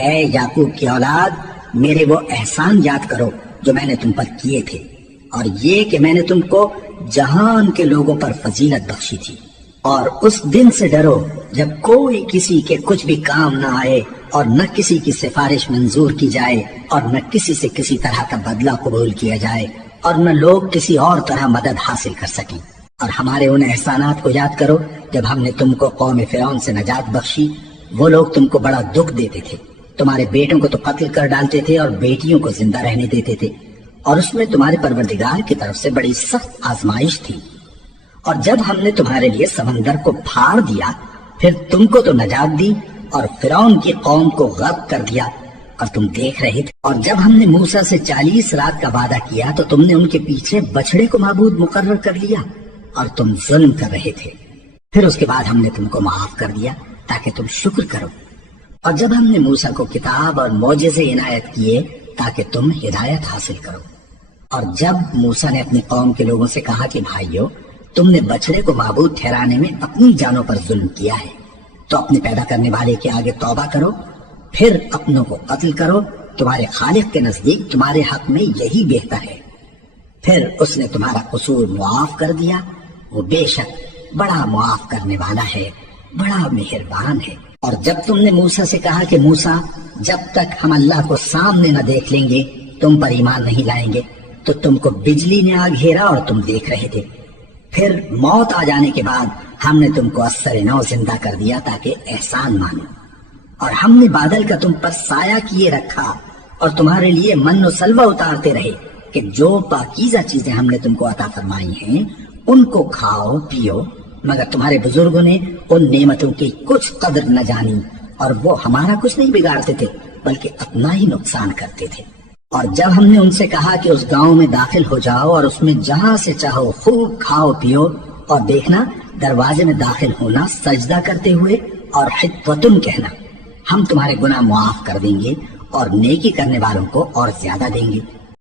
اے یعقوب کی اولاد، میرے وہ احسان یاد کرو جو میں نے تم پر کیے تھے، اور یہ کہ میں نے تم کو جہان کے لوگوں پر فضیلت بخشی تھی۔ اور اس دن سے ڈرو جب کوئی کسی کے کچھ بھی کام نہ آئے، اور نہ کسی کی سفارش منظور کی جائے، اور نہ کسی سے کسی طرح کا بدلہ قبول کیا جائے، اور نہ لوگ کسی اور طرح مدد حاصل کر سکیں۔ اور ہمارے ان احسانات کو یاد کرو جب ہم نے تم کو قوم فرعون سے نجات بخشی۔ وہ لوگ تم کو بڑا دکھ دیتے تھے، تمہارے بیٹوں کو تو قتل کر ڈالتے تھے اور بیٹیوں کو زندہ رہنے دیتے تھے، اور اس میں تمہارے پروردگار کی طرف سے بڑی سخت آزمائش تھی۔ اور جب ہم نے تمہارے لیے سمندر کو پھاڑ دیا، پھر تم کو تو نجات دی اور فرعون کی قوم کو غرق کر دیا، اور تم دیکھ رہے تھے۔ اور جب ہم نے موسیٰ سے 40 رات کا وعدہ کیا تو تم نے ان کے پیچھے بچڑے کو معبود مقرر کر لیا، اور تم ظلم کر رہے تھے۔ پھر اس کے بعد ہم نے تم کو معاف کر دیا تاکہ تم شکر کرو۔ اور جب ہم نے موسیٰ کو کتاب اور معجزے عنایت کیے تاکہ تم ہدایت حاصل کرو۔ اور جب موسیٰ نے اپنی قوم کے لوگوں سے کہا کہ بھائیو، تم نے بچڑے کو معبود ٹھہرانے میں اپنی جانوں پر ظلم کیا ہے، تو اپنے پیدا کرنے والے کے آگے توبہ کرو، پھر اپنوں کو قتل کرو، تمہارے خالق کے نزدیک تمہارے حق میں یہی بہتر ہے۔ پھر اس نے تمہارا قصور معاف کر دیا، وہ بے شک بڑا معاف کرنے والا ہے، بڑا مہربان ہے۔ اور جب تم نے موسیٰ سے کہا کہ موسیٰ، جب تک ہم اللہ کو سامنے نہ دیکھ لیں گے تم پر ایمان نہیں لائیں گے، تو تم کو بجلی نے آ گھیرا اور تم دیکھ رہے تھے۔ پھر موت آ جانے کے بعد ہم نے تم کو اثر نو زندہ کر دیا تاکہ احسان مانو۔ اور ہم نے بادل کا تم پر سایہ کیے رکھا اور تمہارے لیے من و سلوہ اتارتے رہے کہ جو پاکیزہ چیزیں ہم نے تم کو عطا فرمائی ہیں ان کو کھاؤ پیو، مگر تمہارے بزرگوں نے ان نعمتوں کی کچھ قدر نہ جانی، اور وہ ہمارا کچھ نہیں بگاڑتے تھے بلکہ اپنا ہی نقصان کرتے تھے۔ اور جب ہم نے ان سے کہا کہ اس گاؤں میں داخل ہو جاؤ اور اس میں جہاں سے چاہو خوب کھاؤ پیو، اور دیکھنا دروازے میں داخل ہونا سجدہ کرتے ہوئے اور حطوۃن کہنا، ہم تمہارے گناہ معاف کر دیں گے اور نیکی کرنے والوں کو اور زیادہ دیں گے۔